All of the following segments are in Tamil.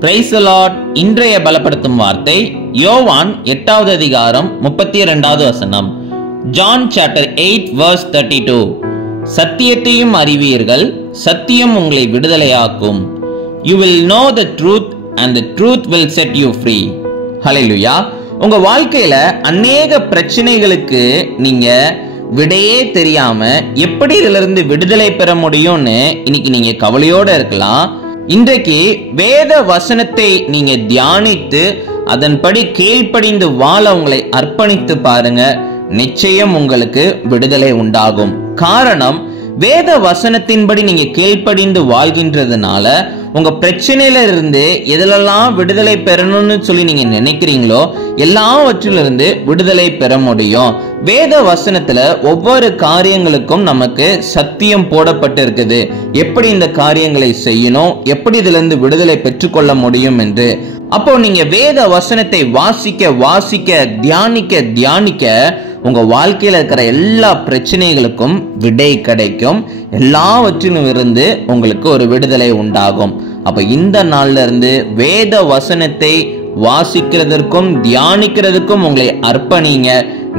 Praise the Lord. இன்றைய பலப்படுத்தும் வார்த்தை யோவான் 8வது அதிகாரம் 32வது வசனம். John chapter 8 verse 32. சத்தியத்தையும் அறிவீர்கள், சத்தியம் உங்களை விடுதலையாக்கும். You will know the truth and the truth will set you free. ஹல்லேலூயா. உங்க வாழ்க்கையில அநேக பிரச்சனைகளுக்கு நீங்க விடையே தெரியாம எப்படி இதிலிருந்து விடுதலை பெற முடியும்னு இன்னைக்கு நீங்க கவலையோட இருக்கலாம். இன்றைக்கு வேத வசனத்தை நீங்க தியானித்து அதன்படி கீழ்ப்படிந்து வாழ உங்களை அர்ப்பணித்து பாருங்க. நிச்சயம் உங்களுக்கு விடுதலை உண்டாகும். காரணம், வேத வசனத்தின்படி நீங்க கீழ்ப்படிந்து வாழ்கின்றதுனால உங்க பிரச்சனையில இருந்து எதிலெல்லாம் விடுதலை பெறணும்னு சொல்லி நீங்க நினைக்கிறீங்களோ எல்லாவற்றிலிருந்து விடுதலை பெற முடியும். வேத வசனத்துல ஒவ்வொரு காரியங்களுக்கும் நமக்கு சத்தியம் போடப்பட்டு இருக்குது. எப்படி இந்த காரியங்களை செய்யணும், எப்படி இதுல இருந்து விடுதலை பெற்றுக்கொள்ள முடியும் என்று. அப்போ நீங்க வேத வசனத்தை வாசிக்க வாசிக்க தியானிக்க தியானிக்க உங்க வாழ்க்கையில இருக்கிற எல்லா பிரச்சனைகளுக்கும் விடை கிடைக்கும். எல்லாவற்றிலும் இருந்து உங்களுக்கு ஒரு விடுதலை உண்டாகும். அப்ப இந்த நாள்ல இருந்து வேத வசனத்தை வாசிக்கிறதற்கும் தியானிக்கிறதுக்கும் உங்களை அர்ப்பணிங்க.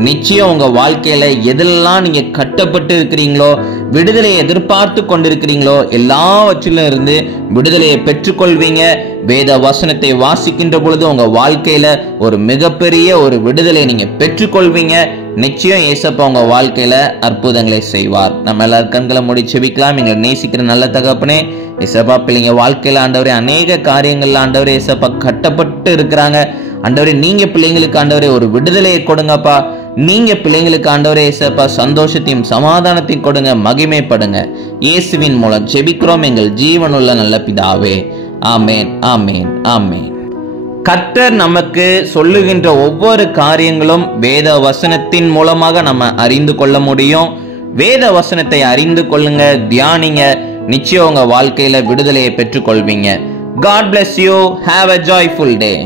நிச்சயம் உங்க வாழ்க்கையில எதெல்லாம் நீங்க கட்டப்பட்டு இருக்கிறீங்களோ, விடுதலையை எதிர்பார்த்து கொண்டிருக்கிறீங்களோ எல்லாவற்றிலும் இருந்து விடுதலையை பெற்றுக்கொள்வீங்க. வேத வசனத்தை வாசிக்கின்ற பொழுது உங்க வாழ்க்கையில ஒரு மிகப்பெரிய ஒரு விடுதலை நீங்க பெற்றுக்கொள்வீங்க. நிச்சயம் ஏசப்பா உங்க வாழ்க்கையில அற்புதங்களை செய்வார். நம்ம எல்லாரும் கண்களை மூடி செபிக்கலாம். எங்களை நேசிக்கிற நல்ல தகப்பனே, ஏசப்பா பிள்ளைங்க வாழ்க்கையில ஆண்டவரே அநேக காரியங்கள்ல ஆண்டவரே ஏசப்பா கட்டப்பட்டு இருக்கிறாங்க. ஆண்டவரே நீங்க பிள்ளைங்களுக்கு ஆண்டவரே ஒரு விடுதலையை கொடுங்கப்பா. நீங்க பிள்ளைங்களுக்கு ஆண்டவரே ஏசப்பா சந்தோஷத்தையும் சமாதானத்தையும் கொடுங்க, மகிமைப்படுங்க. இயேசுவின் மூலம் ஜெபிக்கிறோம் எங்கள் ஜீவனுள்ள நல்ல பிதாவே. ஆமேன், ஆமேன், ஆமேன். கர்த்தர் நமக்கு சொல்லுகின்ற ஒவ்வொரு காரியங்களும் வேத வசனத்தின் மூலமாக நம்ம அறிந்து கொள்ள முடியும். வேத வசனத்தை அறிந்து கொள்ளுங்க, தியானிங்க. நிச்சயம் உங்க வாழ்க்கையில விடுதலையை பெற்றுக்கொள்வீங்க. God bless you. Have a joyful day.